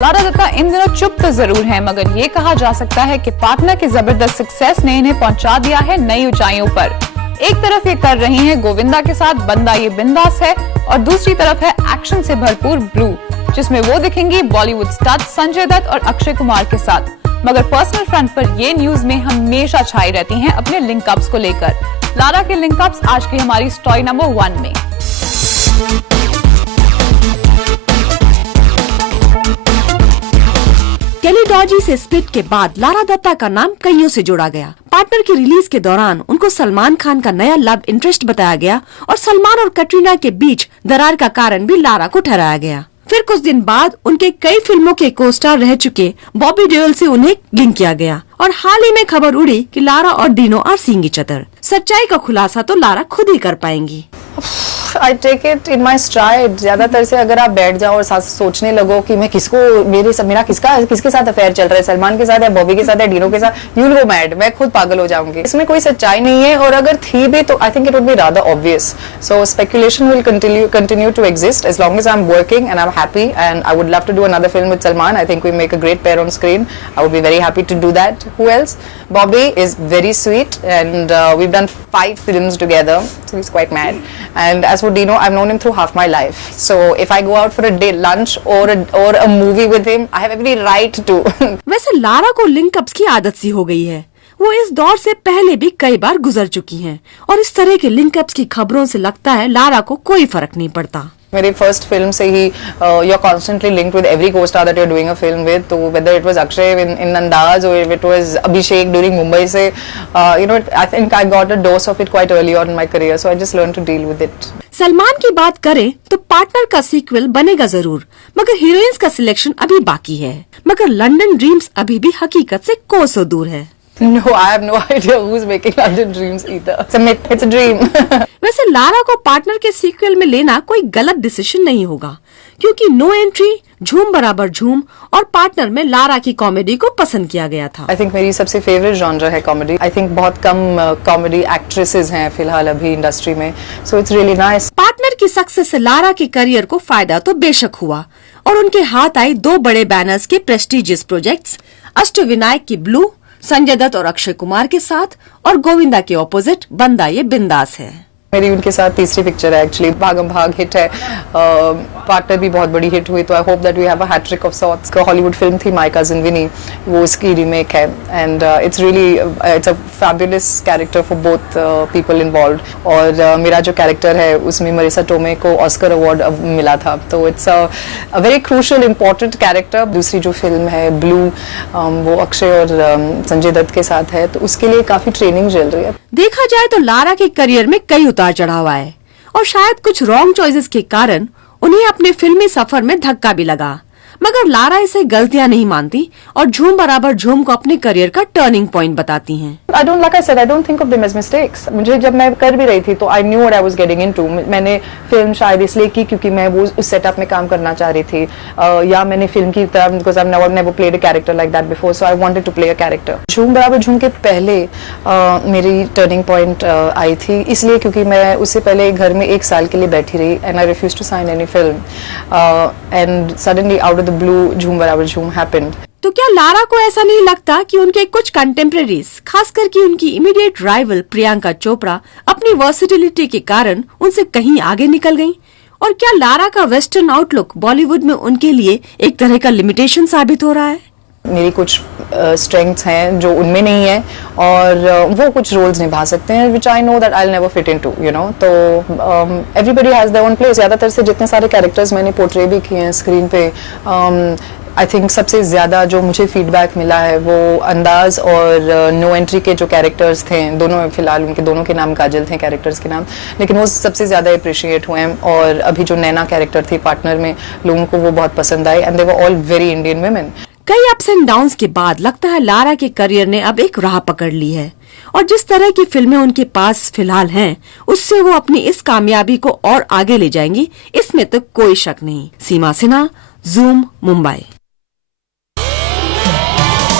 Lara Dutta इन दिनों चुप तो जरूर हैं, मगर ये कहा जा सकता है कि पार्टनर की जबरदस्त सक्सेस ने इन्हें पहुंचा दिया है नई ऊंचाइयों पर। एक तरफ ये कर रही हैं गोविंदा के साथ बंदा ये बिंदास है, और दूसरी तरफ है एक्शन से भरपूर ब्लू, जिसमें वो दिखेंगी बॉलीवुड स्टार संजय दत्त और अक्षय कुमार के साथ। मगर पर्सनल फ्रंट पर ये न्यूज में हमेशा छाई रहती हैं अपने लिंकअप्स को लेकर। लारा के लिंकअप्स आज की हमारी स्टोरी नंबर 1 में। केली डॉजी से स्प्लिट के बाद लारा दत्ता का नाम कईयों से जोड़ा गया। पार्टनर की रिलीज के दौरान उनको सलमान खान का नया लव इंटरेस्ट बताया गया और सलमान और कटरीना के बीच दरार का कारण भी लारा को ठहराया गया। फिर कुछ दिन बाद उनके कई फिल्मों के को स्टार रह चुके बॉबी देओल से उन्हें लिंक किया गया और हाल ही में खबर उड़ी कि लारा और Dino are seeing each other. सच्चाई का खुलासा तो लारा खुद ही कर पाएंगी। I take it in my stride। ज्यादातर से अगर आप बैठ जाओ और सोचने लगो कि मैं मेरा किसके साथ अफेयर चल रहा है, सलमान के साथ है, बॉबी के साथ है, डिनो के साथ, you'll go mad। मैं खुद पागल हो जाऊंगी। इसमें कोई सच्चाई नहीं है, और अगर थी भी तो I think it would be rather obvious। So speculation will continue to exist as long as I'm working and I'm happy, and I would love to do another film with Salman। I think we make a great pair on screen। I would be very happy to do that। Who else? Bobby is very sweet, and we've done 5 films together, so he's quite mad। And as for Dino, I've known him through half my life। So if I go out for a day lunch or a movie with him, I have every right to। वैसे Lara को link-ups की आदत सी हो गई है। वो इस दौर से पहले भी कई बार गुजर चुकी हैं, और इस तरह के लिंकअप्स की खबरों से लगता है लारा को कोई फर्क नहीं पड़ता। मेरी फर्स्ट फिल्म से ही you are constantly linked with every co-star that you are doing a film with. तो whether it was Akshay in Andaaz और it was Abhishek during Mumbai से, you know, I think I got a dose of it quite early on in my career. So I just learn to deal with it. Salman की बात करें तो partner का sequel बनेगा जरूर, मगर हीरोइंस का सिलेक्शन अभी बाकी है। मगर लंदन ड्रीम्स अभी भी हकीकत से कोसों दूर है। No, I have no idea who's making London Dreams either। It's a myth, it's a dream। वैसे लारा को पार्टनर के सीक्वल में लेना कोई गलत डिसीजन नहीं होगा, क्योंकि नो एंट्री, झूम बराबर झूम और पार्टनर में लारा की कॉमेडी को पसंद किया गया था। I think मेरी सबसे फेवरेट जॉनर है कॉमेडी। I think बहुत कम कॉमेडी एक्ट्रेसेस हैं फिलहाल अभी इंडस्ट्री में, so it's really nice। Partner की सक्सेस से लारा के करियर को फायदा तो बेशक हुआ, और उनके हाथ आई 2 बड़े बैनर्स के प्रेस्टिजियस प्रोजेक्ट्स, अष्टविनायक की ब्लू संजय दत्त और अक्षय कुमार के साथ, और गोविंदा के ऑपोजिट बंदा ये बिंदास है। मेरी उनके साथ तीसरी पिक्चर है एक्चुअली। भागम भाग हिट है, पार्टनर भी बहुत बड़ी हिट हुई, तो I hope that we have a hattrick of sorts. Hollywood film थी माय कजिन विनी, वो इसकी रीमेक है, and it's really it's a fabulous character for both people involved. और मेरा जो कैरेक्टर है उसमें मरीसा टोमे को ऑस्कर अवार्ड मिला था, तो it's a very crucial important character. दूसरी जो फिल्म है ब्लू, वो अक्षय और संजय दत्त के साथ है, तो उसके लिए काफी ट्रेनिंग चल रही है। देखा जाए तो लारा के करियर में कई उतार चढ़ाव आए, और शायद कुछ रॉन्ग चॉइसेस के कारण उन्हें अपने फिल्मी सफर में धक्का भी लगा, मगर लारा इसे गलतियां नहीं मानती और झूम बराबर झूम को अपने करियर का टर्निंग पॉइंट बताती हैं। I don't think of them as mistakes। मुझे जब मैं कर भी रही थी तो I knew what I was getting into। मैंने फिल्म शायद इसलिए की क्योंकि मैं वो उस सेटअप में काम करना चाह रही थी, या मैंने फिल्म की तरह because I've never played a character like that before, so I wanted to play a character। झूम बराबर झूम के पहले मेरी टर्निंग पॉइंट आई थी, इसलिए क्योंकि मैं उससे पहले घर में 1 साल के लिए बैठी रही, and I refused to sign any film, and suddenly out of the blue झूम बराबर झूम happened। तो क्या लारा को ऐसा नहीं लगता कि उनके कुछ कंटेम्परेरीज, खासकर कि उनकी इमीडिएट राइवल प्रियंका चोपड़ा, अपनी वर्सिटिलिटी के कारण उनसे कहीं आगे निकल गईं? और क्या लारा का वेस्टर्न आउटलुक बॉलीवुड में उनके लिए एक तरह का लिमिटेशन साबित हो रहा है? मेरी कुछ स्ट्रेंथ्स हैं जो उनमें नहीं है, और वो कुछ रोल्स निभा सकते हैं which I know that I'll never fit into, you know। तो everybody has their own place। ज्यादातर से जितने सारे कैरेक्टर्स मैंने पोर्ट्रे भी किए हैं स्क्रीन पे, आई थिंक सबसे ज्यादा जो मुझे फीडबैक मिला है वो अंदाज और नो एंट्री के जो कैरेक्टर्स थे, दोनों फिलहाल उनके दोनों के नाम काजल थे कैरेक्टर्स के नाम, लेकिन वो सबसे ज्यादा अप्रिशिएट हुए हैं। और अभी जो नैना कैरेक्टर थी पार्टनर में, लोगों को वो बहुत पसंद आई, and they were all very Indian women. कई अप्स एंड डाउन्स के बाद लगता है लारा के करियर ने अब एक राह पकड़ ली है, और जिस तरह की फिल्में उनके पास फिलहाल हैं, उससे वो अपनी इस कामयाबी को और आगे ले जाएंगी, इसमें तो कोई शक नहीं। सीमा सिन्हा, ज़ूम, मुंबई।